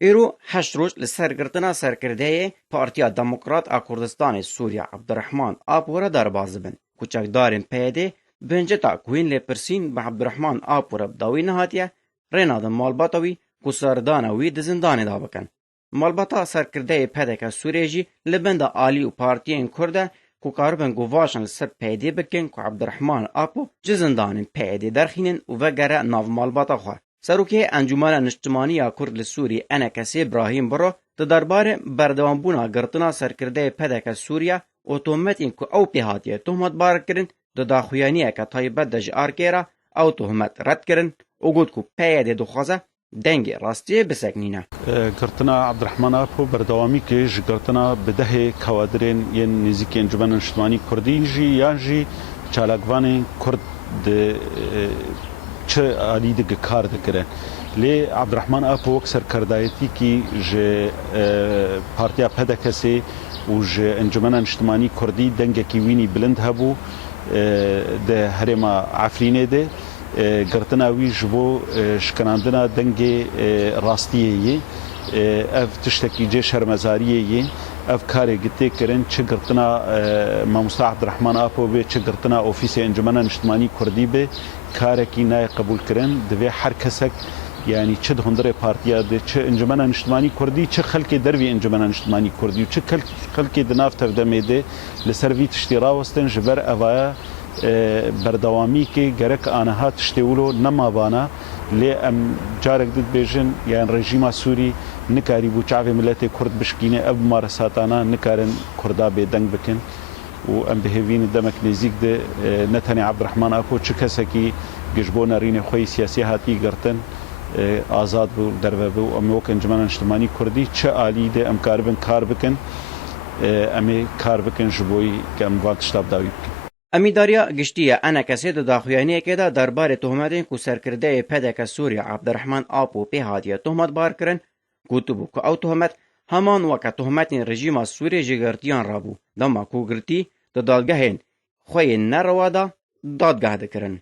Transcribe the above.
ایرو 8 روز لسرگرتنا سرکرده پارتیا دموکرات ا کردستان سوریه عبدالرحمن آپورا دربازه بن. کوچکدارین پیده بنجه تا کوین لپرسین به عبدالرحمن آپورا بداوی نهاتیه ریناد مالباتوی کساردان وی دزندان دا بکن. مالباتا سرکرده پدک سوریه جی لبند آلی و پارتیین کرده کو کاربن گواشن لسر پیده بکن کو عبدالرحمن آپو جزندان پیده درخینن و وگره ناو مالباتا خواه. سروکی انجمن اجتماعی کرد لسوری انکسی ابراهیم برو د دربار بردوانبونا گرتنا سرکرده پدک سوریه اتوماتین کو او پیهاتیه تهمت بار کرن د داخویانیه که تایبت دج آرکیرا او تهمت رد کرن او گود کو پیده دخوازه دنگ راستی بسکنینه. گرتنا عبدالرحمن آپو بردوامی که گرتنا بده کوادرین ین نزیک انجمن اجتماعی کردی جی یا جی چالاگوان کرد چه علی دگ کار دکره. لی عبدالرحمن آپو وقت سرکردایتی کی ج پارتیا پدکسی و ج انجمن اجتماعی کردی دنگ کی وینی بلند هبو ده هرما عفرینه ده گرتنا وی جبو شکناندنا دنگ راستیه اف تشتکی جه شرمزاریه اف کاری گتی کرن چه گرتنا ماموستا عبدالرحمن آپو به چه گرتنا اوفیس انجمن اجتماعی کردی به کاری کی نای قبول کرن دوی هر کسک یعنی چه هندره پارتیا ده چه انجمن اجتماعی کردی چه خلک دروی انجمن اجتماعی کردی چه خلک دناف تردمه ده لسروی تشتیرا وستن جبر اوای بردوامی که گرک آنها تشتیولو نمابانا لی ام جارک دید بیجن یعنی رژیم سوری نکاری بو چاوی ملت کرد بشکینه اب مارساتانا نکارن کردا بیدنگ بکن و ام بهوین دمک نزیک ده نتنی عبدالرحمن آپو چه کسی که گشبو نرین خوی سیاسی هاتی گرتن آزاد بو دربه بو ام وک انجمن اجتماعی کردی چه عالی ده ام کاربن کار بکن امی کار بکن جبوی که ام واتشتاب داوی بکن. امیداریا گشتیه انکسی د داخویانیه که دا دربار تهمتین کو سرکرده پدک سوریه عبدالرحمن آپو پیهاتیه تهمت بار کرن گوتبو که او تهمت همان وکه تهمتین رژیم سوریه جگرتیان رابو دما کو گرتی د دادگهین خوی نروادا دادگه دکرن.